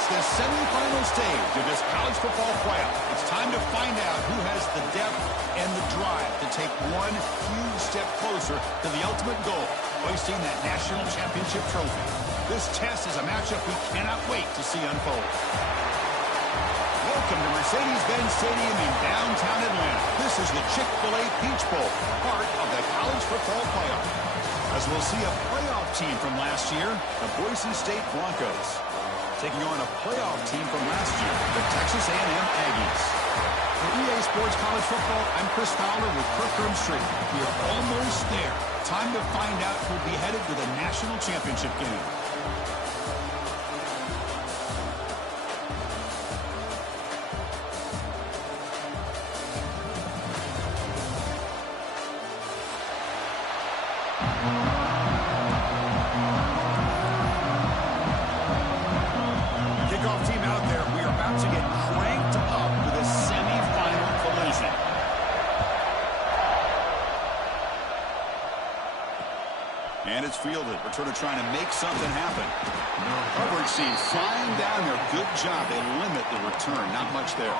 reached the semifinal stage of this college football playoff. It's time to find out who has the depth and the drive to take one huge step closer to the ultimate goal, hoisting that national championship trophy. This test is a matchup we cannot wait to see unfold. Welcome to Mercedes-Benz Stadium in downtown Atlanta. This is the Chick-fil-A Peach Bowl, part of the college football playoff. As we'll see a playoff team from last year, the Boise State Broncos, taking on a playoff team from last year, the Texas A&M Aggies. For EA Sports College Football, I'm Chris Fowler with Kirk Street. We are almost there. Time to find out who'll be headed to the national championship game. Kickoff team out there. We are about to get cranked up for this semifinal collision. And it's fielded. Returner trying to make something happen. Coverage seems flying down there. Good job. They limit the return. Not much there.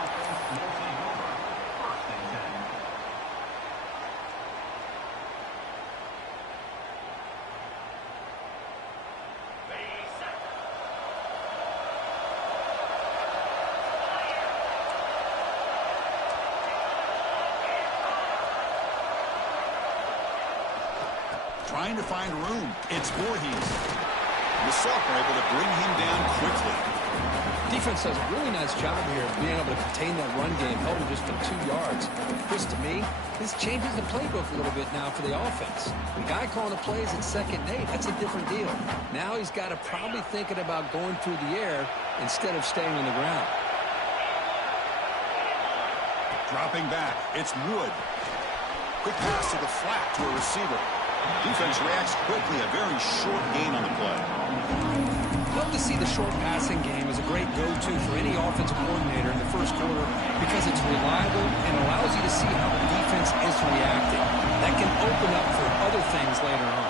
Trying to find room. It's Voorhees. The sophomore able to bring him down quickly. Defense does a really nice job here of being able to contain that run game, held him just for 2 yards. Chris, to me, this changes the playbook a little bit now for the offense. The guy calling the plays at 2nd and 8, that's a different deal. Now he's got to probably thinking about going through the air instead of staying on the ground. Dropping back. It's Wood. Quick pass to the flat to a receiver. Defense reacts quickly. A very short gain on the play. Love to see the short passing game as a great go-to for any offensive coordinator in the first quarter because it's reliable and allows you to see how the defense is reacting. That can open up for other things later on.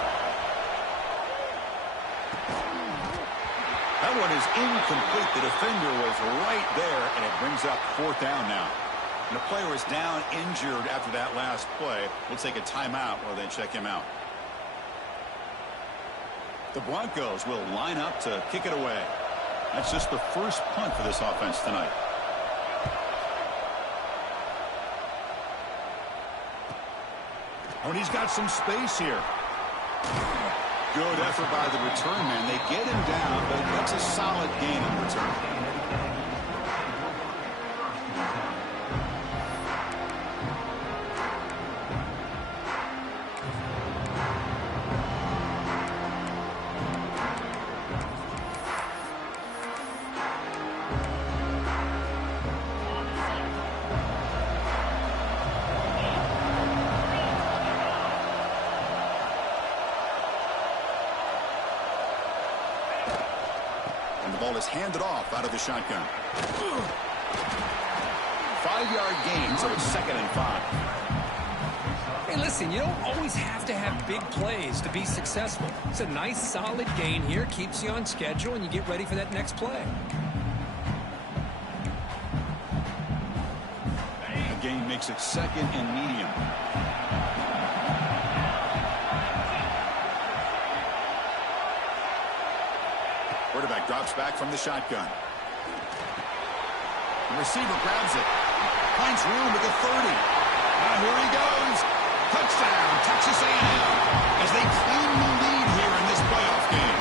That one is incomplete. The defender was right there, and it brings up 4th down now. And the player is down injured after that last play. We'll take a timeout while they check him out. The Broncos will line up to kick it away. That's just the first punt for this offense tonight. Oh, and he's got some space here. Good effort by the return man. They get him down, but that's a solid gain in return. Ball is handed off out of the shotgun. 5-yard gain, so it's 2nd and 5. Hey, listen, you don't always have to have big plays to be successful. It's a nice, solid gain here, keeps you on schedule, and you get ready for that next play. A gain makes it 2nd and medium. Quarterback drops back from the shotgun. The receiver grabs it. Finds room at the 30. Now here he goes. Touchdown, Texas A&M, as they claim the lead here in this playoff game.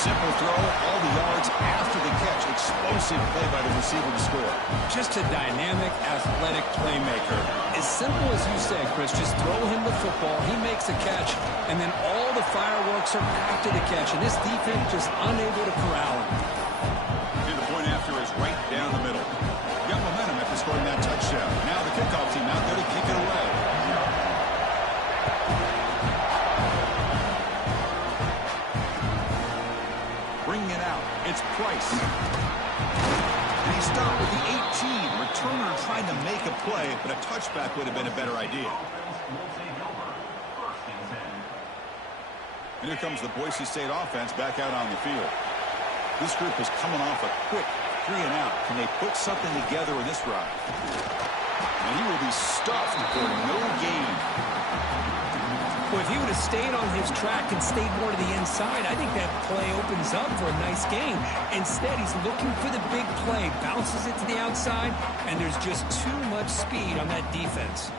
Simple throw, all the yards after the catch. Explosive play by the receiver to score. Just a dynamic, athletic playmaker. As simple as you say, Chris, just throw him the football, he makes a catch, and then all the fireworks are after the catch, and this defense just unable to corral him. And the point after is right down the middle. Got momentum after scoring that touchdown. Now the kickoff team out there to kick it away. Bringing it out, it's Price. And he stopped with the 18. Returner tried to make a play, but a touchback would have been a better idea. And here comes the Boise State offense back out on the field. This group is coming off a quick 3-and-out. Can they put something together in this drive? And he will be stuffed for no gain. Well, if he would have stayed on his track and stayed more to the inside, I think that play opens up for a nice gain. Instead, he's looking for the big play, bounces it to the outside, and there's just too much speed on that defense.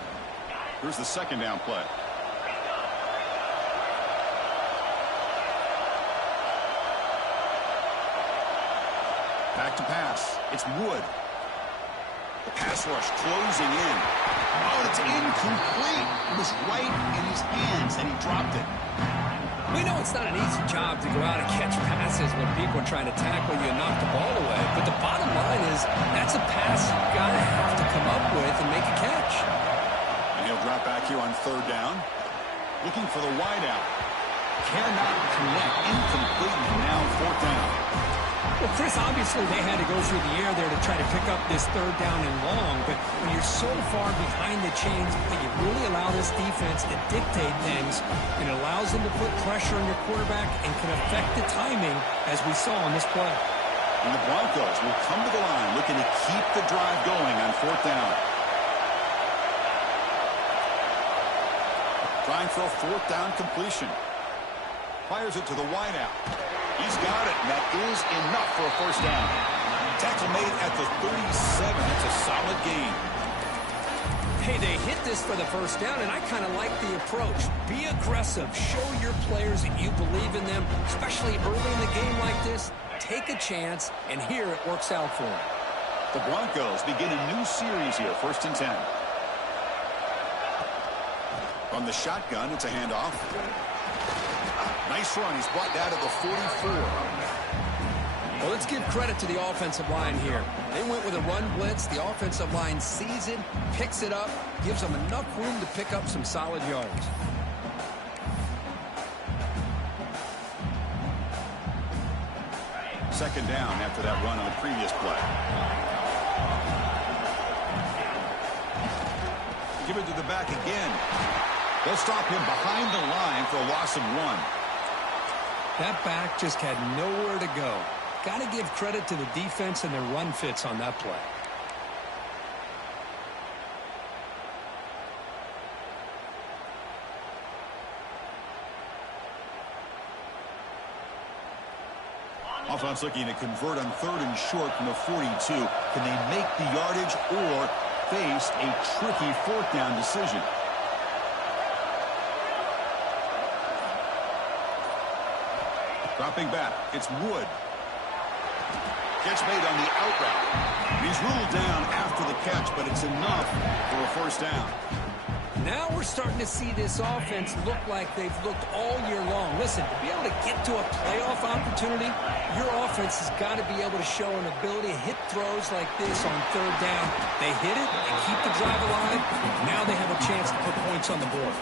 Here's the second down play. Back to pass. It's Wood. The pass rush closing in. Oh, it's incomplete. It was right in his hands, and he dropped it. We know it's not an easy job to go out and catch passes when people are trying to tackle you and knock the ball away. But the bottom line is that's a pass you've got to have to come up with and make a catch. And he'll drop back here on third down. Looking for the wideout. Cannot connect. Incomplete, and now fourth down. Well, Chris, obviously they had to go through the air there to try to pick up this third down and long, but when you're so far behind the chains, you really allow this defense to dictate things, and it allows them to put pressure on your quarterback and can affect the timing, as we saw on this play. And the Broncos will come to the line looking to keep the drive going on fourth down. Trying for a fourth down completion. Fires it to the wideout. He's got it, and that is enough for a first down. Tackle made at the 37. It's a solid gain. Hey, they hit this for the first down, and I kind of like the approach. Be aggressive. Show your players that you believe in them, especially early in the game like this. Take a chance, and here it works out for them. The Broncos begin a new series here, 1st and 10. From the shotgun, it's a handoff. Nice run. He's brought down to the 44. Well, let's give credit to the offensive line here. They went with a run blitz. The offensive line sees it, picks it up, gives them enough room to pick up some solid yards. Second down after that run on the previous play. Give it to the back again. They'll stop him behind the line for a loss of 1. That back just had nowhere to go. Got to give credit to the defense and their run fits on that play. Offense looking to convert on 3rd and short from the 42. Can they make the yardage or face a tricky 4th down decision? Dropping back, it's Wood. Catch made on the out route. He's ruled down after the catch, but it's enough for a first down. Now we're starting to see this offense look like they've looked all year long. Listen, to be able to get to a playoff opportunity, your offense has got to be able to show an ability to hit throws like this on 3rd down. They hit it, they keep the drive alive. Now they have a chance to put points on the board.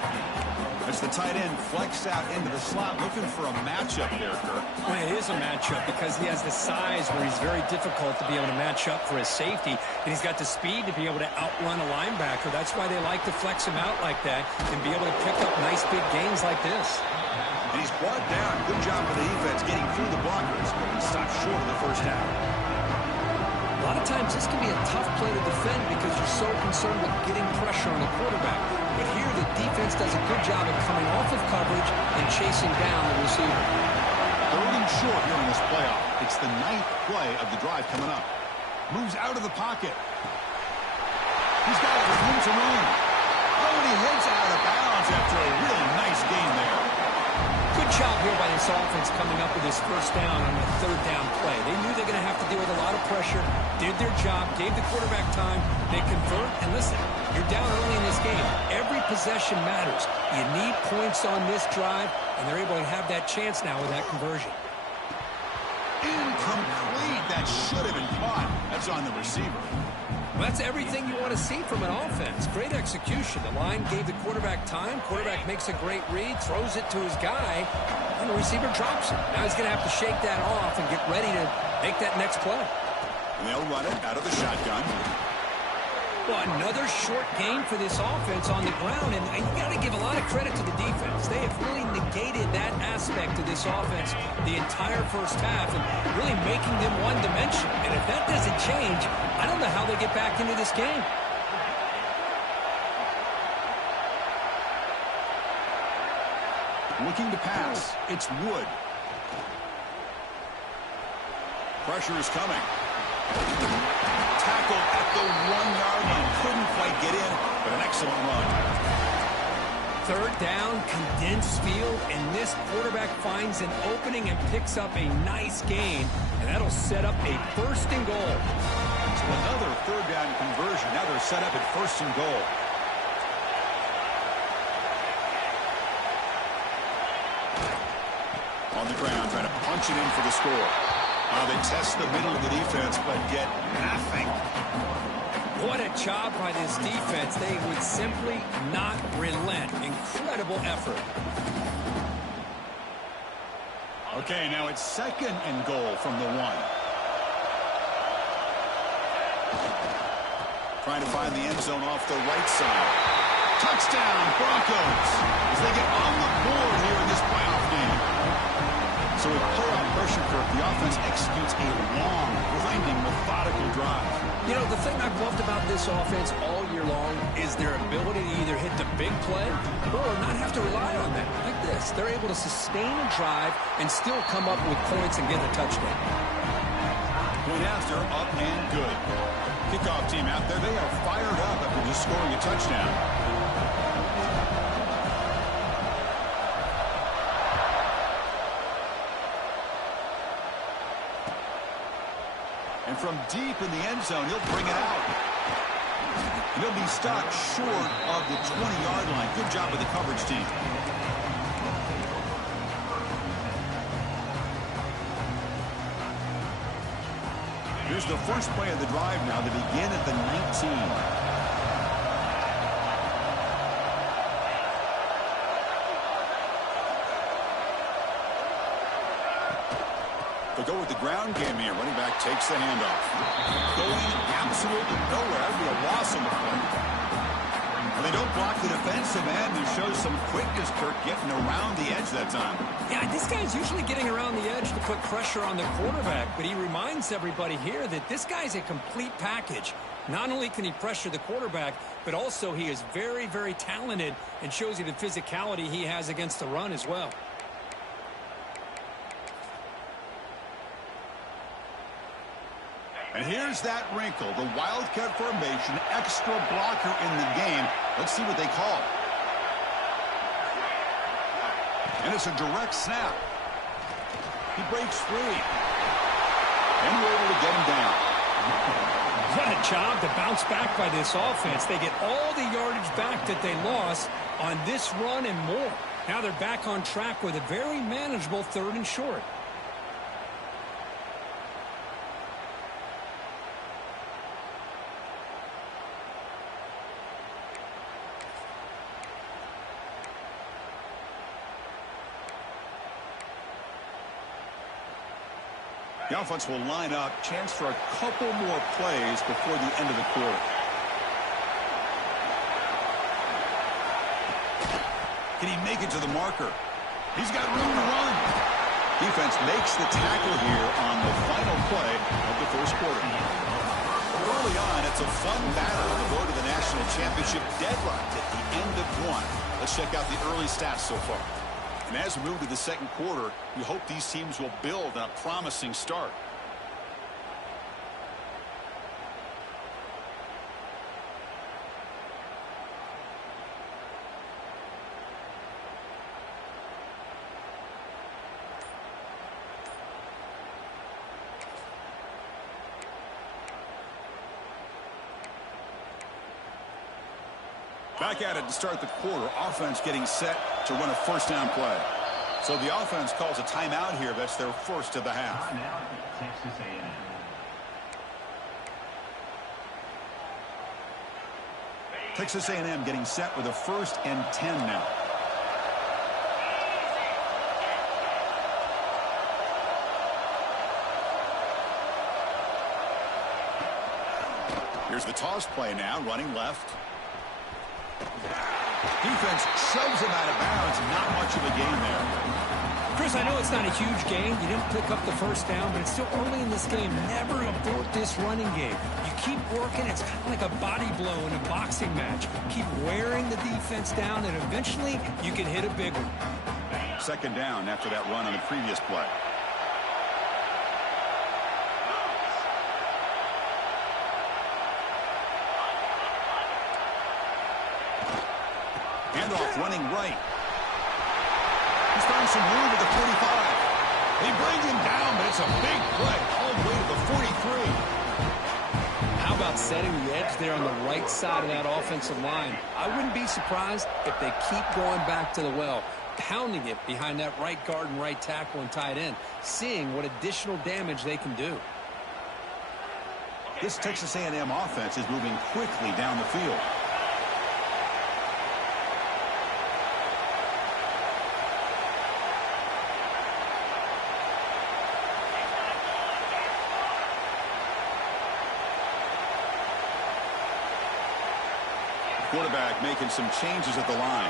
As the tight end flexed out into the slot, looking for a matchup there, Kirk. Well, it is a matchup because he has the size where he's very difficult to be able to match up for his safety, and he's got the speed to be able to outrun a linebacker. That's why they like to flex him out like that and be able to pick up nice big gains like this. And he's brought down. Good job for the defense getting through the blockers, but he stopped short of the first down. A lot of times this can be a tough play to defend because you're so concerned with getting pressure on the quarterback. But here the defense does a good job of coming off of coverage and chasing down the receiver. 3rd and short here in this playoff. It's the 9th play of the drive coming up. Moves out of the pocket. He's got it with room to run. Oh, and he heads out of bounds after a really nice gain there. Good job here by this offense coming up with this first down on the 3rd down play. They knew they're going to have to deal with a lot of pressure, did their job, gave the quarterback time, they convert, and listen, you're down early in this game. Every possession matters. You need points on this drive, and they're able to have that chance now with that conversion. Incomplete. That should have been caught. That's on the receiver. Well, that's everything you want to see from an offense. Great execution. The line gave the quarterback time. Quarterback makes a great read, throws it to his guy, and the receiver drops it. Now he's going to have to shake that off and get ready to make that next play. And they'll run it out of the shotgun. Well, another short game for this offense on the ground, and you got to give a lot of credit to the defense. They have really negated that aspect of this offense the entire first half and really making them one-dimensional. And if that doesn't change, I don't know how they get back into this game. Looking to pass. It's Wood. Pressure is coming. Tackle at the 1-yard line. Couldn't quite get in, but an excellent run. Third down, condensed field, and this quarterback finds an opening and picks up a nice gain, and that'll set up a 1st and goal. So another third down conversion. Now they're set up at 1st and goal. On the ground, trying to punch it in for the score. They test the middle of the defense, but get nothing. What a job by this defense. They would simply not relent. Incredible effort. Okay, now it's 2nd and goal from the 1. Trying to find the end zone off the right side. Touchdown, Broncos, as they get on the board here in this playoff game. So with playoff pressure, Kirk, the offense executes a long, grinding, methodical drive. You know, the thing I've loved about this offense all year long is their ability to either hit the big play or not have to rely on that. Like this, they're able to sustain a drive and still come up with points and get a touchdown. Point after, up and good. Kickoff team out there, they are fired up after just scoring a touchdown. And from deep in the end zone, he'll bring it out. And he'll be stopped short of the 20-yard line. Good job with the coverage team. Here's the first play of the drive now. They begin at the 19. They go with the ground game here. Running back takes the handoff. Going absolutely nowhere. That would be a loss on the play. And they don't block the defensive end. It shows some quickness, Kirk, getting around the edge that time. Yeah, this guy's usually getting around the edge to put pressure on the quarterback, but he reminds everybody here that this guy's a complete package. Not only can he pressure the quarterback, but also he is very, very talented and shows you the physicality he has against the run as well. And here's that wrinkle, the Wildcat formation, extra blocker in the game. Let's see what they call. And it's a direct snap. He breaks free. And we're able to get him down. What a job to bounce back by this offense. They get all the yardage back that they lost on this run and more. Now they're back on track with a very manageable 3rd and short. The offense will line up. Chance for a couple more plays before the end of the quarter. Can he make it to the marker? He's got room to run. Defense makes the tackle here on the final play of the first quarter. Early on, it's a fun battle on the road to the national championship. Deadlocked at the end of 1. Let's check out the early stats so far. And as we move to the second quarter, we hope these teams will build on a promising start. Back at it to start the quarter. Offense getting set to run a first down play. So the offense calls a timeout here. That's their first of the half. Texas A&M getting set with a 1st and 10 now. Here's the toss play now, running left. Defense shoves him out of bounds. Not much of a gain there. Chris, I know it's not a huge gain. You didn't pick up the first down, but it's still early in this game. Never abort this running game. You keep working. It's kind of like a body blow in a boxing match. Keep wearing the defense down, and eventually you can hit a big one. Second down after that run on the previous play. Handoff running right. He's found some room at the 45. They bring him down, but it's a big play all the way to the 43. How about setting the edge there on the right side of that offensive line? I wouldn't be surprised if they keep going back to the well, pounding it behind that right guard and right tackle and tight end, seeing what additional damage they can do. This Texas A&M offense is moving quickly down the field. Quarterback making some changes at the line.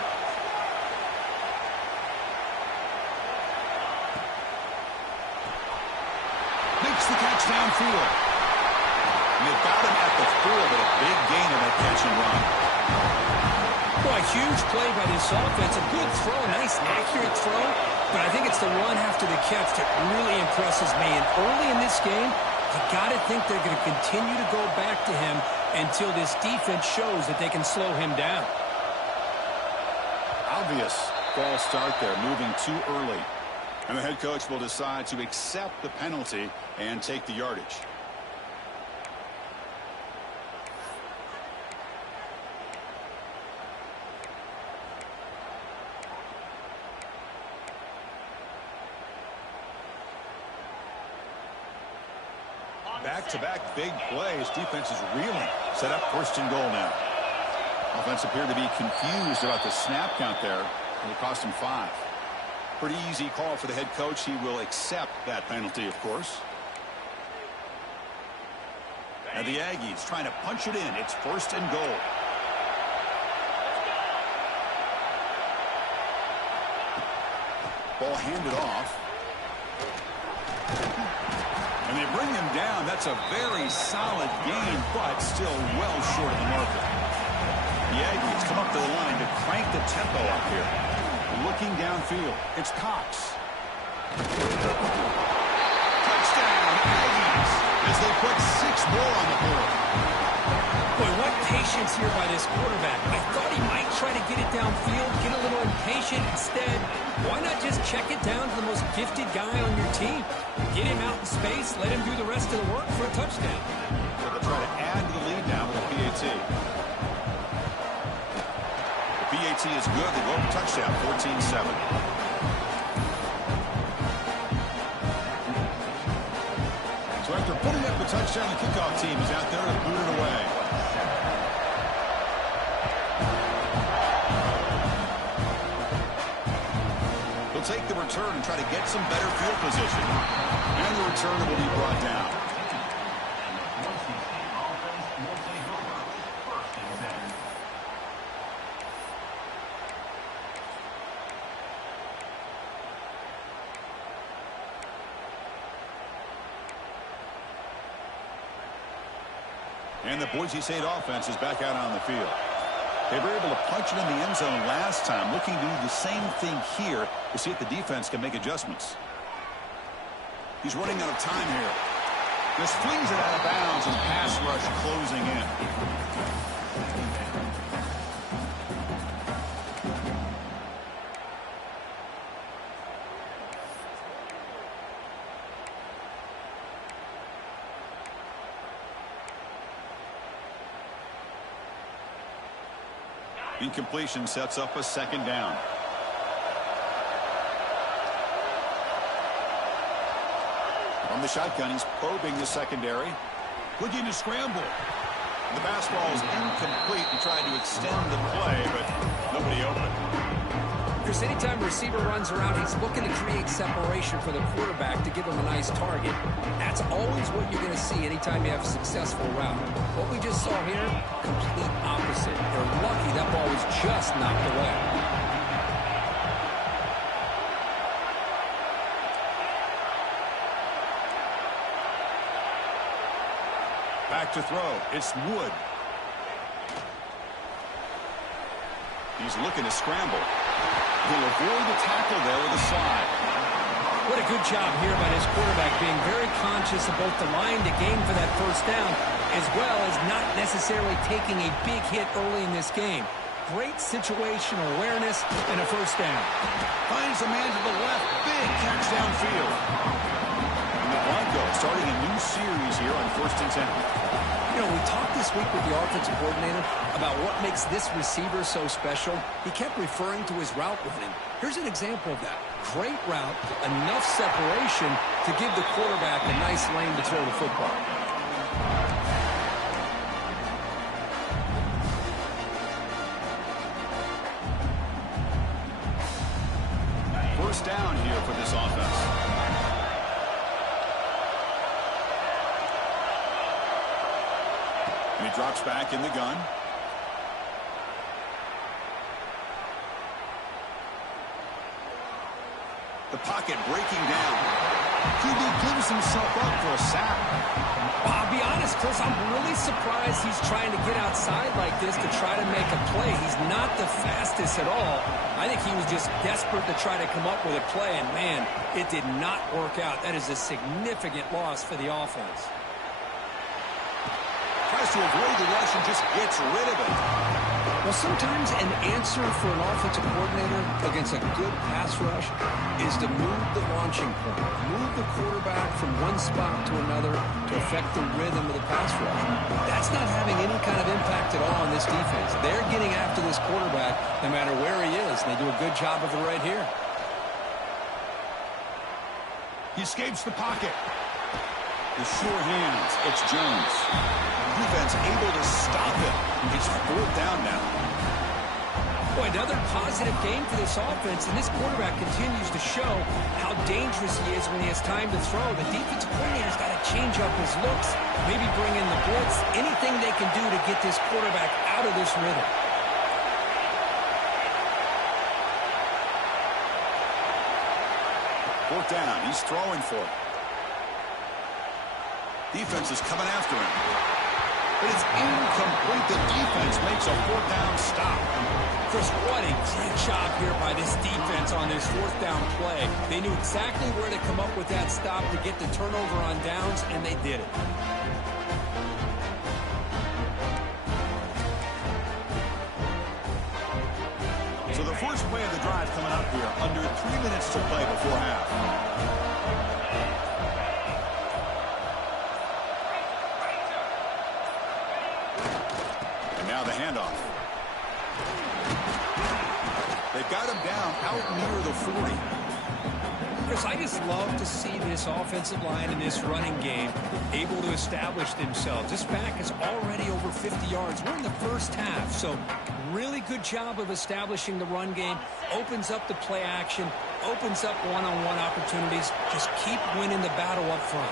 Makes the catch downfield. They've got him at the 4, but a big gain on that catch and run. Boy, a huge play by this offense. A good throw, a nice accurate throw, but I think it's the run after the catch that really impresses me. And early in this game, you got to think they're going to continue to go back to him until this defense shows that they can slow him down. Obvious false start there, moving too early. And the head coach will decide to accept the penalty and take the yardage. Back-to-back big plays. Defense is reeling. Set up first and goal now. Offense appeared to be confused about the snap count there. And it cost him 5. Pretty easy call for the head coach. He will accept that penalty, of course. And the Aggies trying to punch it in. It's first and goal. Ball handed off. And they bring him down. That's a very solid gain, but still well short of the marker. The Aggies come up to the line to crank the tempo up here. Looking downfield, it's Cox. Touchdown, Aggies, as they put 6 more on the board. Boy, what patience here by this quarterback. I thought he might try to get it downfield, get a little impatient. Instead, why not just check it down to the most gifted guy on your team? Get him out in space, let him do the rest of the work for a touchdown. So they'll try to add to the lead now with a PAT. The PAT is good. They go up a touchdown, 14-7. So after putting up the touchdown, the kickoff team is out there to boot it away. They'll take the return and try to get some better field position. And the return will be brought down. And the Boise State offense is back out on the field. They were able to punch it in the end zone last time, looking to do the same thing here to see if the defense can make adjustments. He's running out of time here. Just flings it out of bounds and pass rush closing in. Incompletion sets up a second down. From the shotgun, he's probing the secondary. Looking to scramble. The fastball is incomplete and tried to extend the play, but nobody open. Chris, anytime a receiver runs around, he's looking to create separation for the quarterback to give him a nice target. That's always what you're going to see anytime you have a successful route. What we just saw here, complete opposite. They're lucky that ball was just knocked away. Back to throw. It's Wood. He's looking to scramble. He'll avoid the tackle there with a slide. What a good job here by this quarterback, being very conscious of both the line to gain for that first down, as well as not necessarily taking a big hit early in this game. Great situational awareness and a first down. Finds a man to the left. Big catch downfield. And the Broncos starting a new series here on 1st and 10. You know, we talked this week with the offensive coordinator about what makes this receiver so special. He kept referring to his route running. Here's an example of that. Great route, enough separation to give the quarterback a nice lane to throw the football. First down here for this offense. And he drops back in the gun. The pocket breaking down. QB gives himself up for a sack. I'll be honest, Chris, I'm really surprised he's trying to get outside like this to try to make a play. He's not the fastest at all. I think he was just desperate to try to come up with a play, and man, it did not work out. That is a significant loss for the offense. Tries to avoid the rush and just gets rid of it. Well, sometimes an answer for an offensive coordinator against a good pass rush is to move the launching point, move the quarterback from one spot to another to affect the rhythm of the pass rush. That's not having any kind of impact at all on this defense. They're getting after this quarterback no matter where he is, and they do a good job of it right here. He escapes the pocket. The sure hands. It's Jones. Defense able to stop it. It's 4th down now. Boy, another positive game for this offense, and this quarterback continues to show how dangerous he is when he has time to throw. The defensive coordinator's got to change up his looks, maybe bring in the blitz, anything they can do to get this quarterback out of this rhythm. Fourth down. He's throwing for it. Defense is coming after him. But it's incomplete. The defense makes a 4th down stop. Chris, what a great job here by this defense on this 4th down play. They knew exactly where to come up with that stop to get the turnover on downs, and they did it. So the first play of the drive coming up here. Under 3 minutes to play before half. Now the handoff. They've got him down out near the 40. Chris, I just love to see this offensive line in this running game able to establish themselves. This back is already over 50 yards. We're in the first half, so really good job of establishing the run game. Opens up the play action, opens up one-on-one opportunities. Just keep winning the battle up front.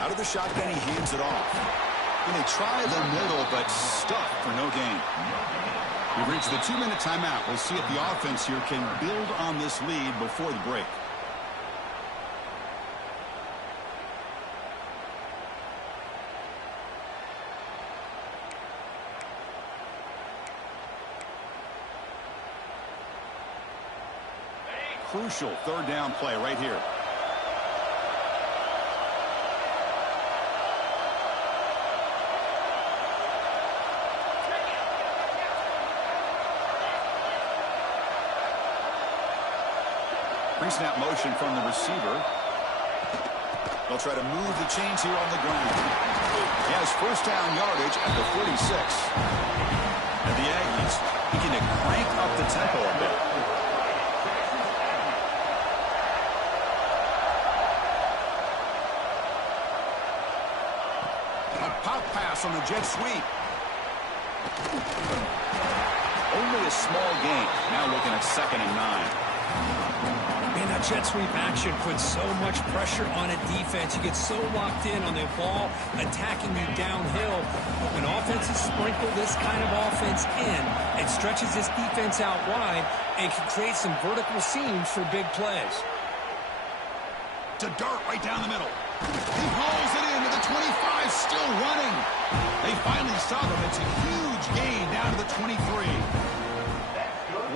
Out of the shotgun, he hands it off. And they try the middle, but stuck for no gain. We've reached the 2-minute timeout. We'll see if the offense here can build on this lead before the break. Crucial 3rd down play right here. Pre-snap motion from the receiver. They'll try to move the chains here on the ground. He has 1st down yardage at the 46. And the Aggies beginning to crank up the tempo a bit. A pop pass on the jet sweep. Only a small gain. Now looking at 2nd and 9. Man, that jet sweep action puts so much pressure on a defense. You get so locked in on the ball attacking you downhill. But when offenses sprinkle this kind of offense in, it stretches this defense out wide and can create some vertical seams for big plays. To dart right down the middle. He hauls it into the 25, still running. They finally stop him. It's a huge gain down to the 23.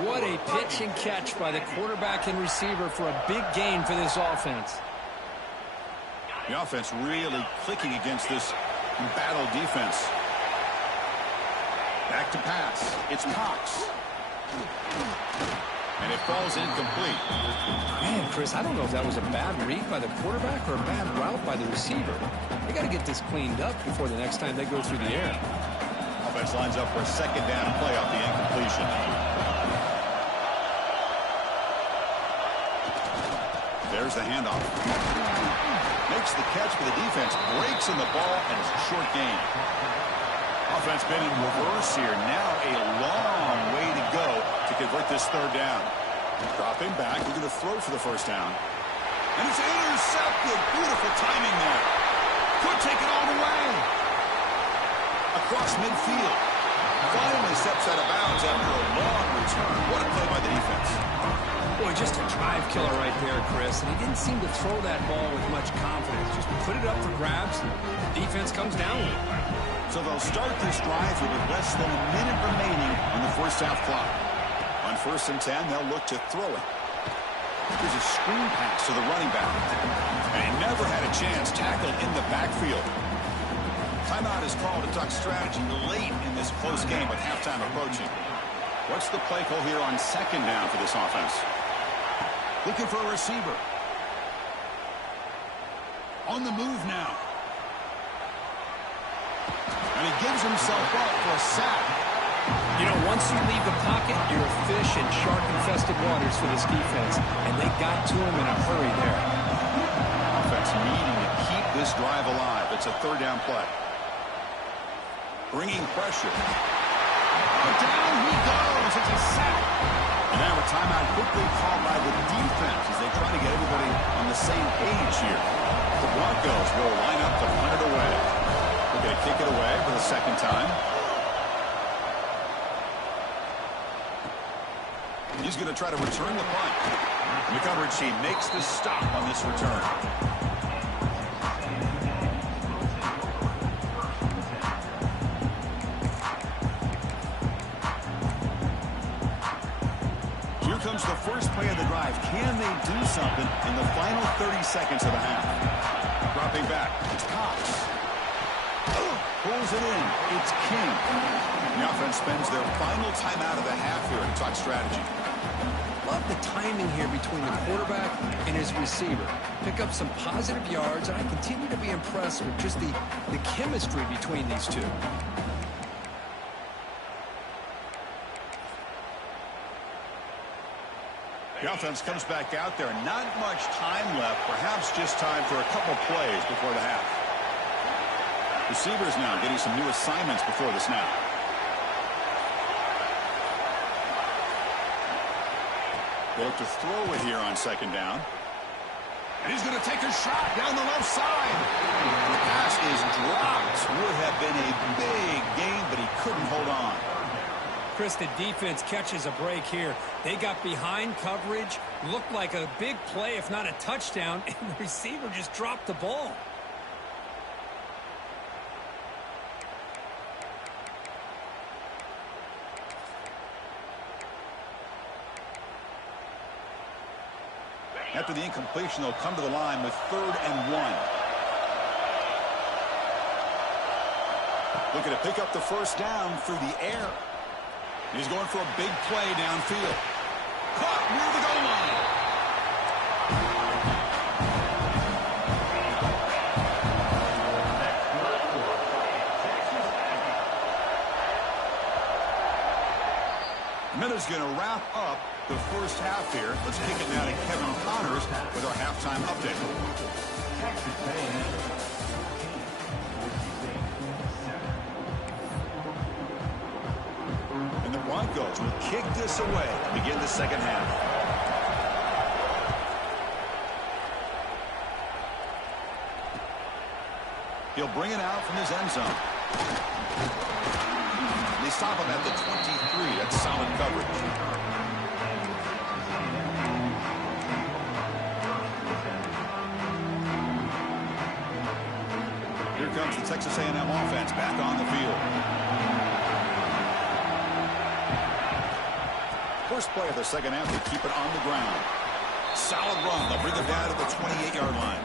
What a pitch and catch by the quarterback and receiver for a big gain for this offense. The offense really clicking against this battle defense. Back to pass. It's Cox. And it falls incomplete. Man, Chris, I don't know if that was a bad read by the quarterback or a bad route by the receiver. They got to get this cleaned up before the next time they go through the air. Offense lines up for a 2nd down play off the incompletion. There's the handoff. Makes the catch for the defense. Breaks in the ball, and it's a short gain. Offense been in reverse here. Now a long way to go to convert this 3rd down. Dropping back, looking to throw for the 1st down. And it's intercepted. Beautiful timing there. Could take it all the way. Across midfield. Finally steps out of bounds after a long return. What a play by the defense. Boy, just a drive killer right there, Chris. And he didn't seem to throw that ball with much confidence. Just put it up for grabs, and the defense comes down with it. So they'll start this drive with less than a minute remaining on the 1st half clock. On 1st and 10, they'll look to throw it. There's a screen pass to the running back. And he never had a chance, tackled in the backfield. Timeout is called to talk strategy late in this close game with halftime approaching. What's the play call here on 2nd down for this offense? Looking for a receiver. On the move now. And he gives himself up for a sack. You know, once you leave the pocket, you're a fish in shark-infested waters for this defense. And they got to him in a hurry there. Offense needing to keep this drive alive. It's a 3rd down play. Bringing pressure. Oh, down he goes. It's a sack. And now a timeout quickly called by the defense as they try to get everybody on the same page here. The Broncos will line up to punt it away. They're going to kick it away for the 2nd time. He's going to try to return the punt. And the coverage team makes the stop on this return. Here comes the first play of the drive. Can they do something in the final 30 seconds of the half? Dropping back. It's Cox. Pulls it in. It's King. The offense spends their final timeout of the half here to talk strategy. Love the timing here between the quarterback and his receiver. Pick up some positive yards, and I continue to be impressed with just the chemistry between these two. The offense comes back out there. Not much time left. Perhaps just time for a couple plays before the half. Receivers now getting some new assignments before the snap. They look to throw it here on 2nd down. And he's going to take a shot down the left side. And the pass is dropped. Would have been a big gain, but he couldn't hold on. Chris, the defense catches a break here. They got behind coverage, looked like a big play, if not a touchdown, and the receiver just dropped the ball. After the incompletion, they'll come to the line with 3rd and 1. Looking to pick up the 1st down through the air. He's going for a big play downfield. Caught near the goal line. Miller's going to wrap up the 1st half here. Let's kick it now to Kevin Connors with our halftime update. Broncos will kick this away to begin the second half. He'll bring it out from his end zone. They stop him at the 23. That's solid coverage. Here comes the Texas A&M offense back on the field. First play of the second half, they keep it on the ground. Solid run. They'll bring it down to the 28-yard line.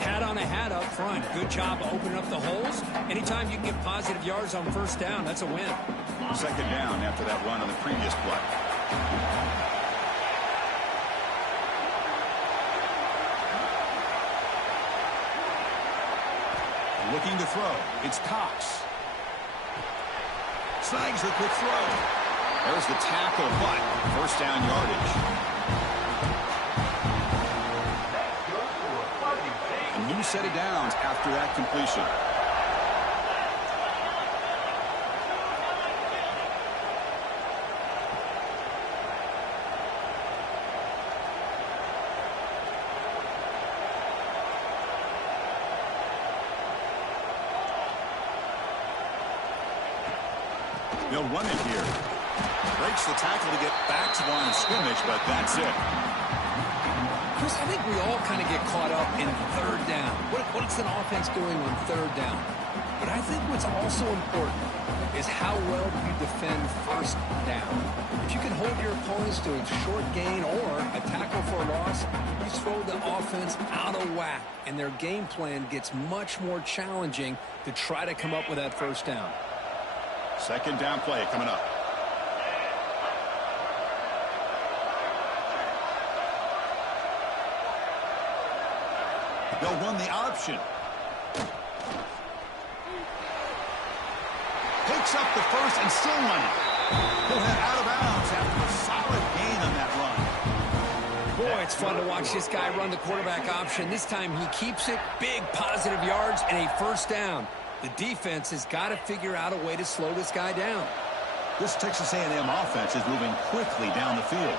Hat on a hat up front. Good job of opening up the holes. Anytime you can get positive yards on first down, that's a win. Second down after that run on the previous play. Looking to throw. It's Cox. Snags the quick throw. There's the tackle, but first down yardage. A new set of downs after that completion. They'll run it here. Breaks the tackle to get back to the line of scrimmage, but that's it. Chris, I think we all kind of get caught up in third down. What's an offense doing on third down? But I think what's also important is how well do you defend first down. If you can hold your opponents to a short gain or a tackle for a loss, you throw the offense out of whack, and their game plan gets much more challenging to try to come up with that first down. Second down play coming up. They'll run the option. Picks up the first and still running. He'll head out of bounds after a solid gain on that run. Boy, it's fun to watch this guy run the quarterback option. This time he keeps it. Big positive yards and a first down. The defense has got to figure out a way to slow this guy down. This Texas A&M offense is moving quickly down the field.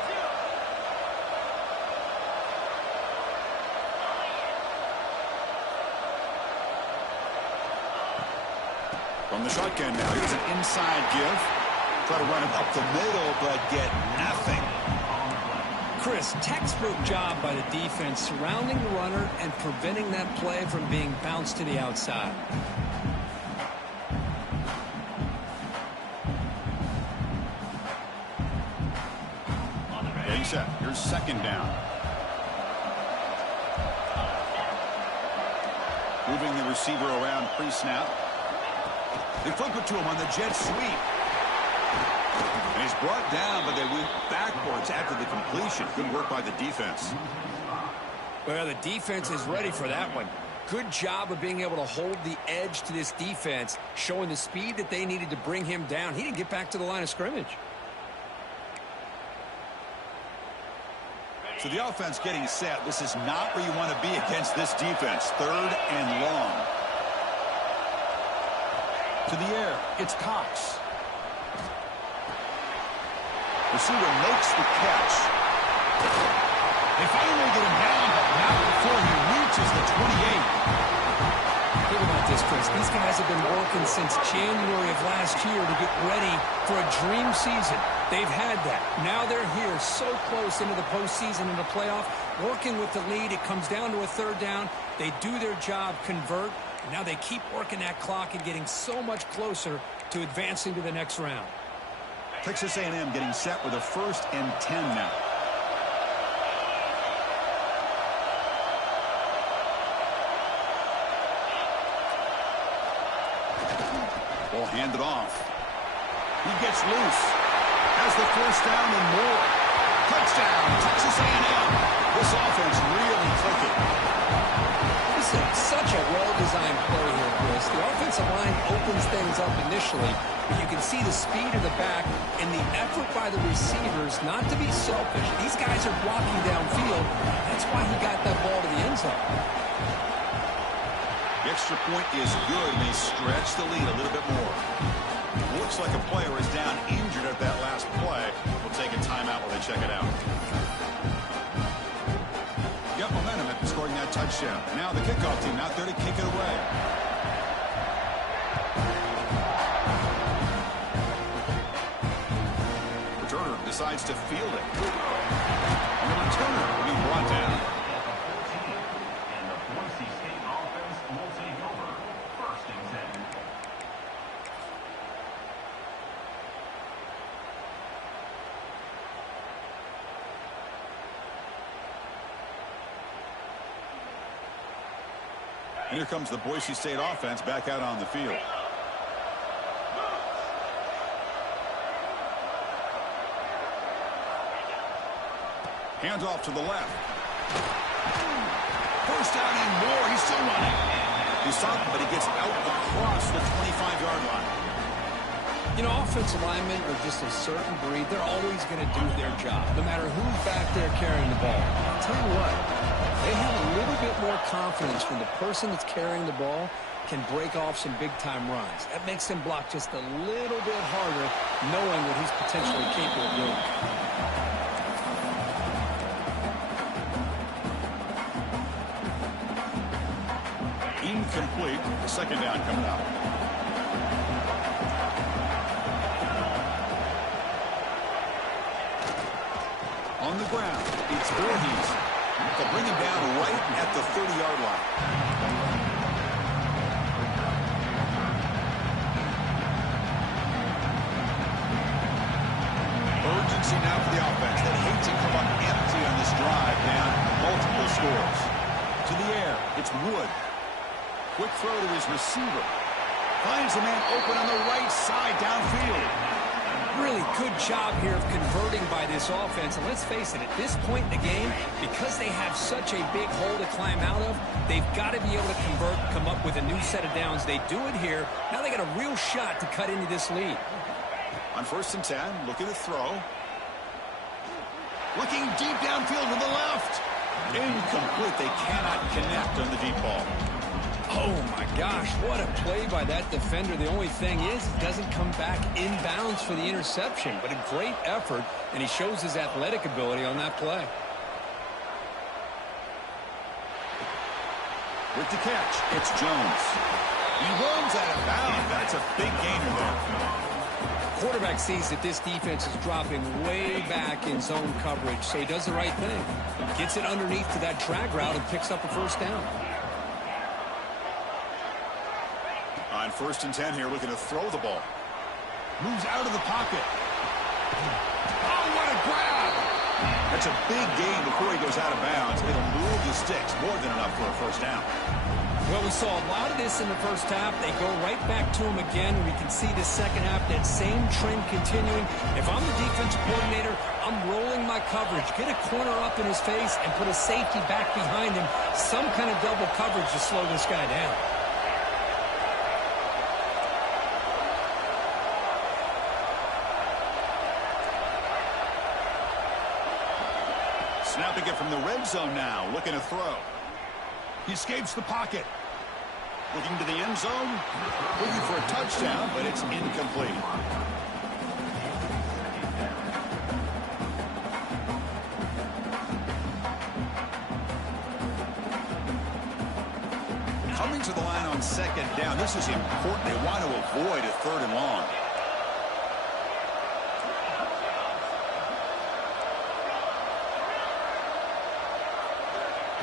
From the shotgun now, here's an inside give. Try to run him up the middle, but get nothing. Chris, textbook job by the defense surrounding the runner and preventing that play from being bounced to the outside. Getting set. Here's second down. Moving the receiver around pre-snap. They flip it to him on the jet sweep. And he's brought down, but they went backwards after the completion. Good work by the defense. Well, the defense is ready for that one. Good job of being able to hold the edge to this defense, showing the speed that they needed to bring him down. He didn't get back to the line of scrimmage. So the offense getting set. This is not where you want to be against this defense. Third and long. To the air, it's Cox. Receiver makes the catch. They finally get him down, but not before he reaches the 28. Think about this, Chris. These guys have been working since January of last year to get ready for a dream season. They've had that. Now they're here so close into the postseason and the playoff, working with the lead. It comes down to a third down. They do their job, convert. Now they keep working that clock and getting so much closer to advancing to the next round. Texas A&M getting set with a 1st and 10 now. Ball handed off. He gets loose. Has the first down and more. Touchdown, Texas A&M. This offense really clicking. This is such a well-designed play here, Chris. The offensive line opens things up initially, but you can see the speed of the back and the effort by the receivers not to be selfish. These guys are blocking downfield. That's why he got that ball to the end zone. The extra point is good, and they stretch the lead a little bit more. Looks like a player is down injured at that last play. We'll take a timeout while they check it out. Got momentum after scoring that touchdown. Now the kickoff team out there to kick it away. Returner decides to field it. And the returner will be brought down. And the Boise State offense will take over. 1st and 10. And here comes the Boise State offense back out on the field. Hands off to the left. First down and more. He's still running. He's stopped, but he gets out across the 25-yard line. You know, offensive linemen are just a certain breed. They're always going to do their job, no matter who's back there carrying the ball. I'll tell you what, they have a little bit more confidence when the person that's carrying the ball can break off some big-time runs. That makes him block just a little bit harder, knowing what he's potentially capable of doing. Incomplete. Second down coming up. On the ground, it's Voorhees. They'll bring him down right at the 30-yard line. Urgency now for the offense. They hate to come up empty on this drive, down multiple scores. To the air, it's Wood. Quick throw to his receiver. Finds a man open on the right side downfield. Really good job here of converting by this offense. And let's face it, at this point in the game, because they have such a big hole to climb out of, they've got to be able to convert, come up with a new set of downs. They do it here. Now they got a real shot to cut into this lead. On 1st and 10, looking to throw. Looking deep downfield to the left. Incomplete. They cannot connect on the deep ball. Oh, my gosh, what a play by that defender. The only thing is, he doesn't come back inbounds for the interception, but a great effort, and he shows his athletic ability on that play. With the catch, it's Jones. He runs out of bounds. That's a big gainer there. Quarterback sees that this defense is dropping way back in zone coverage, so he does the right thing. Gets it underneath to that drag route and picks up a first down. On 1st and 10 here, looking to throw the ball. Moves out of the pocket. Oh, what a grab! That's a big gain before he goes out of bounds. It'll move the sticks, more than enough for a first down. Well, we saw a lot of this in the first half. They go right back to him again. We can see the second half, that same trend continuing. If I'm the defensive coordinator, I'm rolling my coverage. Get a corner up in his face and put a safety back behind him. Some kind of double coverage to slow this guy down. Snapping it from the red zone now, looking to throw. He escapes the pocket. Looking to the end zone. Looking for a touchdown, but it's incomplete. Coming to the line on 2nd down. This is important. They want to avoid a 3rd and long.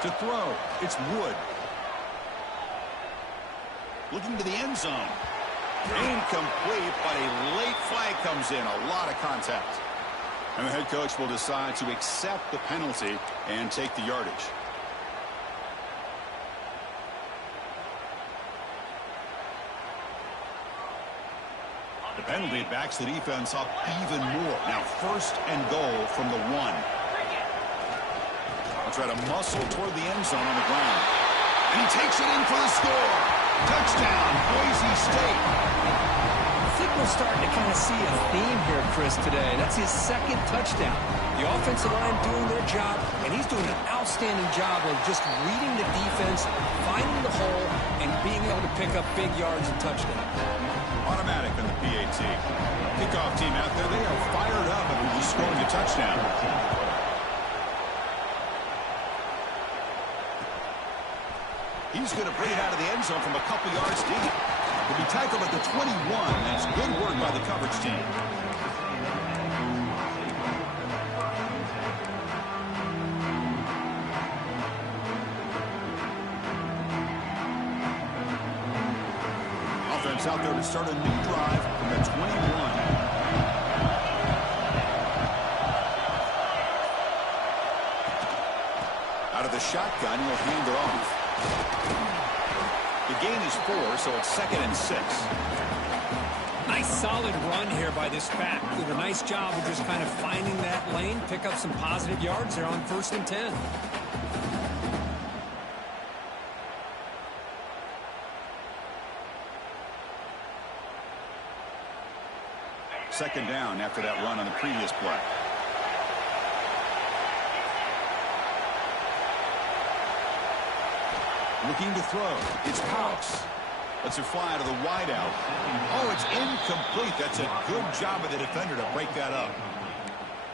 To throw, it's Wood. Looking to the end zone. Incomplete, but a late flag comes in. A lot of contact. And the head coach will decide to accept the penalty and take the yardage. The penalty backs the defense up even more. Now 1st and goal from the 1. Try to muscle toward the end zone on the ground. And he takes it in for the score. Touchdown, Boise State. I think we're starting to kind of see a theme here, Chris, today. That's his 2nd touchdown. The offensive line doing their job, and he's doing an outstanding job of just reading the defense, finding the hole, and being able to pick up big yards and touchdowns. Automatic on the PAT. Kickoff team out there, they are fired up after just scoring a touchdown. He's going to bring it out of the end zone from a couple yards deep. He'll be tackled at the 21. That's good work by the coverage team. Offense out there to start a new drive from the 21. Out of the shotgun, he'll hand it off. The gain is 4, so it's 2nd and 6. Nice solid run here by this back. Did a nice job of just kind of finding that lane, pick up some positive yards there on 1st and 10. Second down after that run on the previous play. Looking to throw. It's Cox. Lets it fly to the wideout. Oh, it's incomplete. That's a good job of the defender to break that up.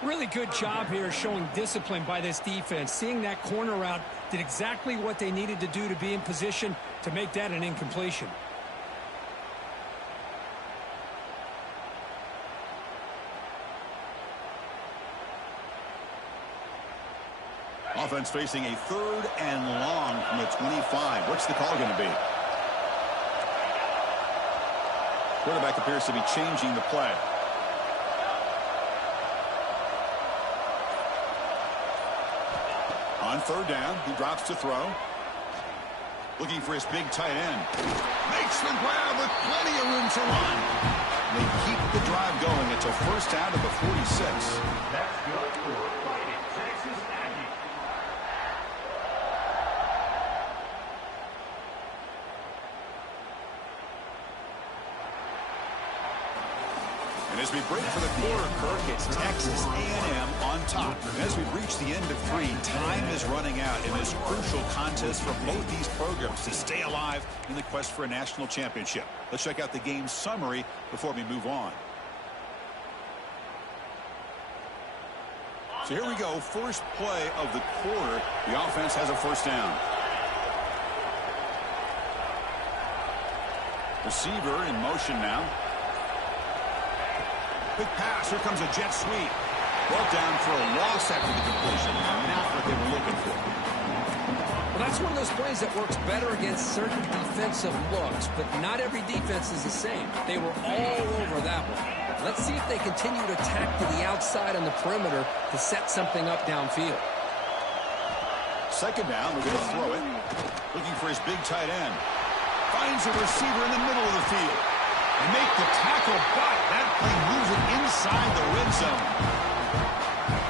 Really good job here showing discipline by this defense. Seeing that corner route, did exactly what they needed to do to be in position to make that an incompletion. Offense facing a 3rd and long from the 25. What's the call going to be? Quarterback appears to be changing the play. On 3rd down, he drops to throw. Looking for his big tight end. Makes the grab with plenty of room to run. They keep the drive going until 1st down to the 46. That's good for Fighting Texas Aggies. And as we break for the quarter, Kirk, it's Texas A&M on top. And as we reach the end of 3, time is running out in this crucial contest for both these programs to stay alive in the quest for a national championship. Let's check out the game summary before we move on. So here we go, first play of the quarter. The offense has a 1st down. Receiver in motion now. Big pass. Here comes a jet sweep. Brought down for a loss after the completion. Not what they were looking for. Well, that's one of those plays that works better against certain defensive looks, but not every defense is the same. They were all over that one. Let's see if they continue to tack to the outside on the perimeter to set something up downfield. 2nd down. We're going to throw it. Looking for his big tight end. Finds a receiver in the middle of the field. And make the tackle, but that play moves it inside the red zone.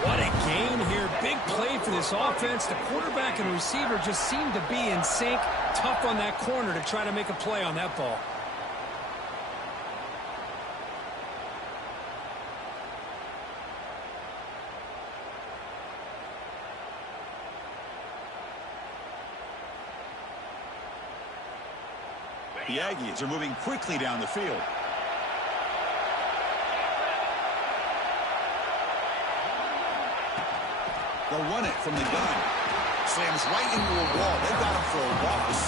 What a gain here. Big play for this offense. The quarterback and receiver just seem to be in sync. Tough on that corner to try to make a play on that ball. The Aggies are moving quickly down the field. They'll run it from the gun. Slams right into a wall. They've got him for a loss.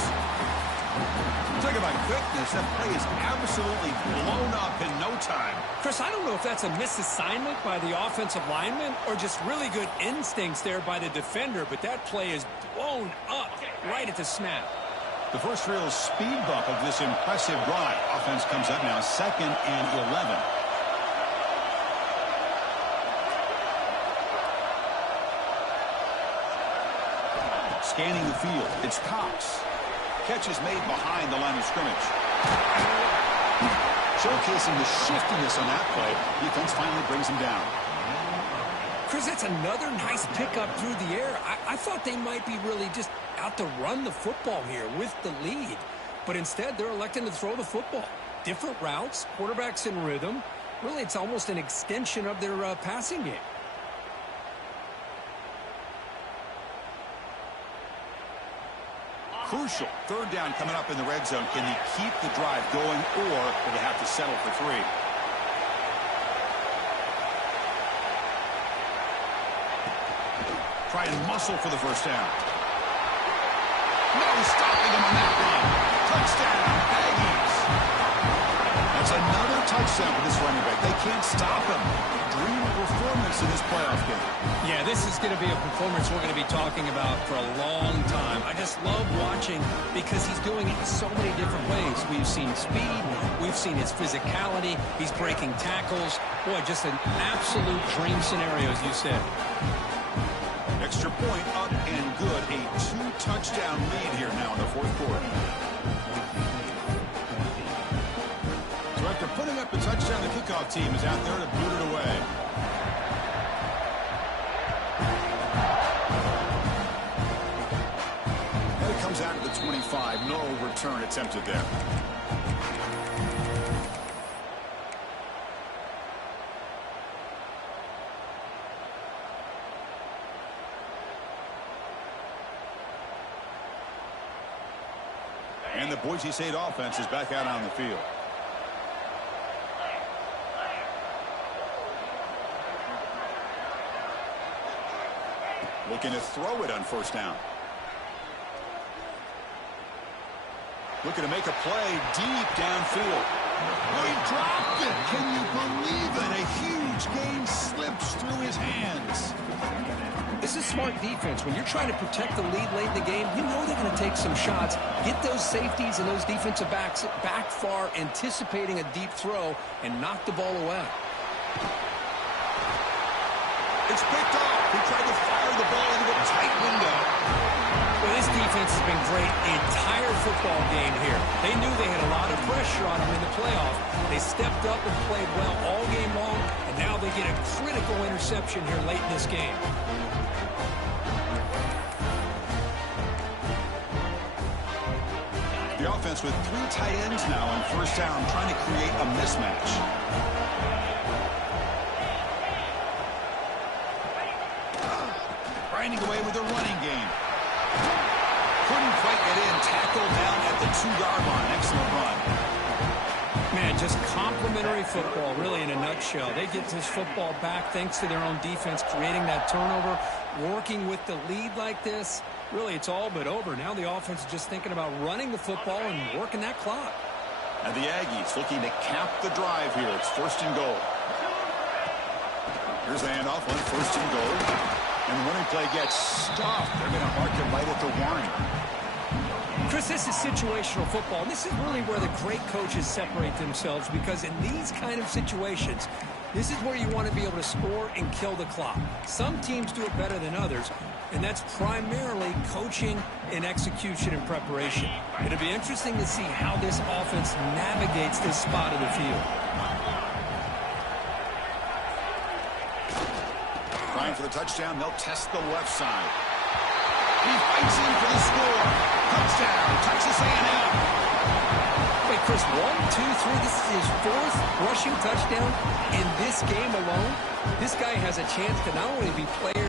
Talk about quickness. That play is absolutely blown up in no time. Chris, I don't know if that's a misassignment by the offensive lineman or just really good instincts there by the defender, but that play is blown up right at the snap. The first real speed bump of this impressive drive. Offense comes up now 2nd and 11. Scanning the field. It's Cox. Catch is made behind the line of scrimmage. Showcasing the shiftiness on that play. Defense finally brings him down. Chris, that's another nice pickup through the air. I thought they might be really just out to run the football here with the lead. But instead, they're electing to throw the football. Different routes, quarterbacks in rhythm. Really, it's almost an extension of their passing game. Crucial. Third down coming up in the red zone. Can he keep the drive going, or will they have to settle for 3? Try and muscle for the first down. No stopping him on that run. Touchdown, Aggies. That's another touchdown for this running back. They can't stop him. Dream performance in this playoff game. Yeah, this is going to be a performance we're going to be talking about for a long time. I just love watching because he's doing it in so many different ways. We've seen speed. We've seen his physicality. He's breaking tackles. Boy, just an absolute dream scenario, as you said. Extra point up and good. A 2-touchdown lead here now in the fourth quarter. So after putting up a touchdown, the kickoff team is out there to boot it away. And it comes out to the 25. No return attempted there. And the Boise State offense is back out on the field. Looking to throw it on first down. Looking to make a play deep downfield. Oh, he dropped it. Can you believe it? A huge gain slips through his hands. This is smart defense. When you're trying to protect the lead late in the game, you know they're going to take some shots. Get those safeties and those defensive backs back far, anticipating a deep throw, and knock the ball away. It's picked off. He tried to fire the ball into a tight window. Well, this defense has been great the entire football game here. They knew they had a lot of pressure on them in the playoff. They stepped up and played well all game long, and now they get a critical interception here late in this game. The offense with 3 tight ends now on first down, trying to create a mismatch. Grinding away with a running game. Couldn't quite get in. Tackled down at the 2-yard line. Excellent run. Man, just complimentary football, really, in a nutshell. They get this football back thanks to their own defense, creating that turnover, working with the lead like this. Really, it's all but over. Now the offense is just thinking about running the football and working that clock. And the Aggies looking to cap the drive here. It's first and goal. Here's the handoff on first and goal. And the running play gets stopped. They're going to mark it right at the 1. Chris, this is situational football. This is really where the great coaches separate themselves, because in these kind of situations, this is where you want to be able to score and kill the clock. Some teams do it better than others, and that's primarily coaching and execution and preparation. It'll be interesting to see how this offense navigates this spot of the field. Trying for the touchdown, they'll test the left side. He fights in for the score. Touchdown, Texas A&M. Wait, Chris, 1, 2, 3, this is his 4th rushing touchdown in this game alone. This guy has a chance to not only be player